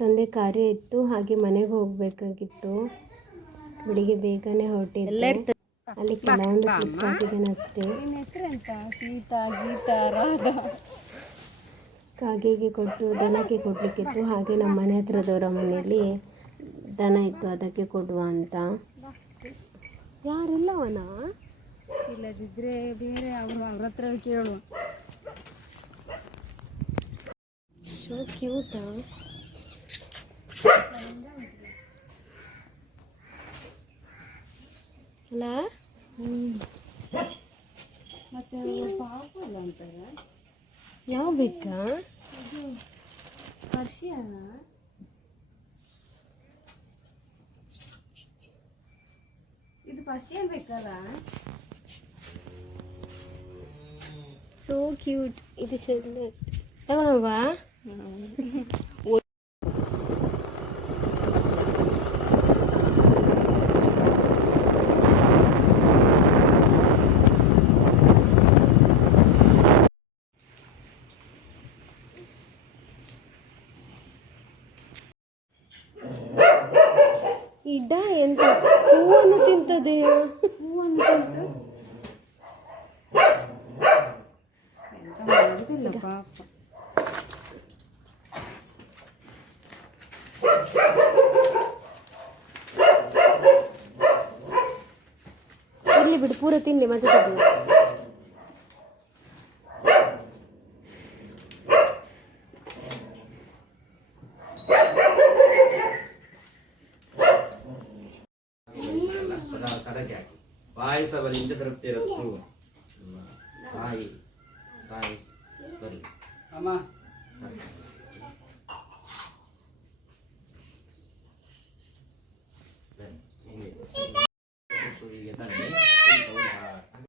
ತಂದೆ ಕಾರ್ಯ ಇತ್ತು ಹಾಗೆ ಮನೆಗೆ ಹೋಗಬೇಕಾಗಿತ್ತು. ಬೆಳಿಗ್ಗೆ ಬೇಗನೆ ಹೊರಟಿದ್ದೆ. ಅಲ್ಲಿ ಕೆಲವೊಂದು ಕ್ಲಿಪ್ಸ್ ಹಾಕಿದ್ದೇನೆ ಅಷ್ಟೇ. ಕಾಗೆಗೆ ಕೊಟ್ಟು ದನಕ್ಕೆ ಕೊಡಲಿಕ್ಕಿತ್ತು. ಹಾಗೆ ನಮ್ಮ ಮನೆ ಹತ್ರದವರ ಮನೆಯಲ್ಲಿ ದನ ಇತ್ತು ಅದಕ್ಕೆ ಕೊಡುವ ಅಂತ. ಯಾರಿಲ್ಲವನ ಇಲ್ಲದಿದ್ರೆ ಬೇರೆ ಅವರು ಅವ್ರ ಹತ್ರ ಕೇಳುವ. ಶೋ ಕ್ಯೂಟ ಅಲ್ಲ ಮತ್ತೆ ಪಾಪ ಅಲ್ಲ ಅಂತಾರೆ ಯಾವ ಬೇಕಾ ಪರ್ಷಿಯನ ಇದು ಪರ್ಷಿಯನ್ ಬೇಕಲ್ಲ ಸೋ ಕ್ಯೂಟ್ ಇದು ಚೆಂದ ತಗೊಂಡೋಗುವ ಇಡ್ಡ ಎಂತ? ಹೂವನ್ನು ತಿಂತದೆಯಾ ಹೂವನ್ನು ತಂದು ಎಂತ ಮಾಡುದಿಲ್ಲ ಪಾಪ. ಇರ್ಲಿ ಬಿಡು ಪೂರ ತಿನ್ನಿ ಮತ್ತೆ ಪದಾರ್ಥ ಅದಕ್ಕೆ ಹಾಕಿ ಪಾಯಸವಲಿಂದ ತೃಪ್ತಿರಸ್ತು ತಾಯಿ ತಾಯಿ ಬರಲಿ ಅಮ್ಮ.